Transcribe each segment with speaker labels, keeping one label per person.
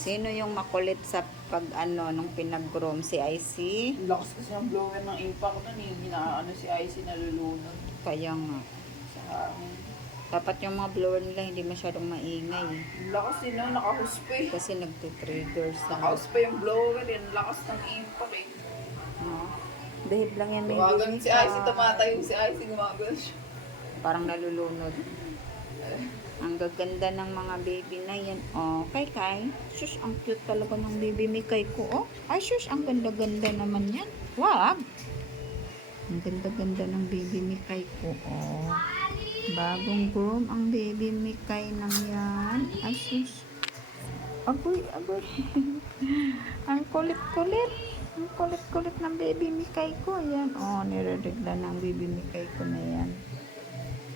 Speaker 1: Sino yung makulit sa pag ano nung pinag-groom si IC?
Speaker 2: Ang lakas kasi ng blower ng impact nun eh. Hinaano si Icy nalulunod
Speaker 1: Kaya nga.
Speaker 2: sa hangin.
Speaker 1: Dapat yung mga blower nila hindi masyadong maingay.
Speaker 2: Ang lakas eh no, nakahuspe.
Speaker 1: Kasi nagtitrigger sa...
Speaker 2: Nakahuspe yung blower eh. Ang lakas ng impact eh.
Speaker 1: No? Dahil lang yan may
Speaker 2: Gumagan
Speaker 1: limit
Speaker 2: si
Speaker 1: ka.
Speaker 2: Icy, tumatayo si Icy, gumagan siya.
Speaker 1: Parang nalulunod. Gaganda ng mga baby na yan. Oh, kay Kai. Shush, ang cute talaga ng baby Mikay ko. Oh, ay shush, ang ganda-ganda naman yan. Wag. Ang ganda-ganda ng baby Mikay ko. Oh. Bagong groom ang baby Mikay nang yan. Ay shush. Agoy, agoy. ang kulit-kulit. Ang kulit-kulit ng baby Mikay ko. Yan. Oh, nireregla ng baby Mikay ko na yan.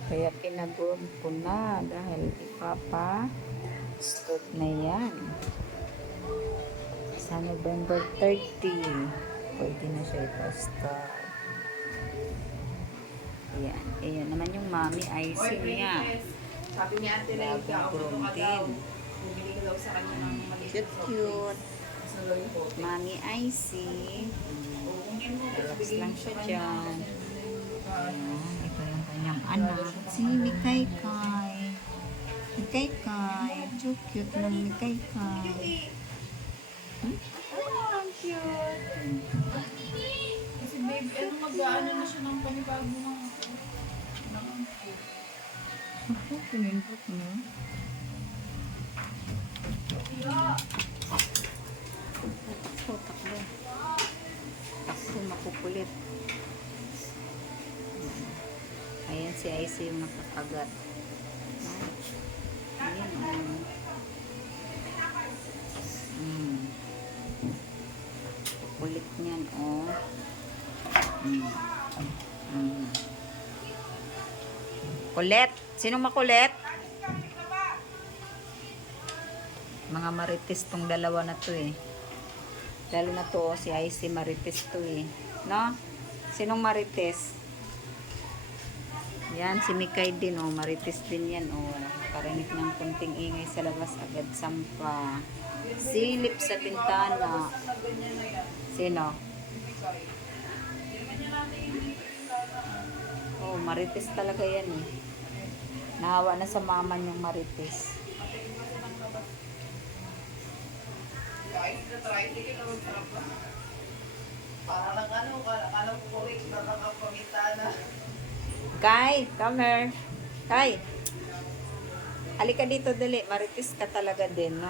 Speaker 1: Kaya pinag-groom ko na dahil ipapa stop na yan. Sa November 30, pwede na siya ipa-start. Ayan. Ayan naman yung mommy icing niya.
Speaker 2: Sabi ni Ate
Speaker 1: Bagong
Speaker 2: kauto
Speaker 1: groom din.
Speaker 2: Bumili ka daw sa kanya ng maliit.
Speaker 1: Cute, cute.
Speaker 2: Ko.
Speaker 1: Mommy icing.
Speaker 2: Mo.
Speaker 1: Relax lang siya dyan. Ayan. Anak. Si Mikay Kai. Mikay Kai. So cute ng Mikay Kai. Hmm?
Speaker 2: Oh, ang cute. Kasi baby, ano mag-ano na siya ng panibago ng ng cute.
Speaker 1: Ako, pinindot mo. Takbo, Ayan si Icy yung nakakagat. Ay, Ayan, oh. Mm. Kukulit niyan, oh. Mm. Mm. Kulit. Sinong makulit? Mga marites tong dalawa na to eh. Lalo na to, oh, si Icy marites to eh. No? Sinong marites? Yan, si Mikay din oh. Marites din yan oh. Karinig ng kunting ingay sa labas agad sampa. Silip sa bintana. Sino?
Speaker 2: Yung.
Speaker 1: Oh, marites talaga yan eh. Nahawa na sa mama niyang marites.
Speaker 2: Guys, na tricycle na magsarap na. Para lang ano, para ano kukulik na.
Speaker 1: Kai, come here. Kai. Halika dito dali. Marites ka talaga din, no?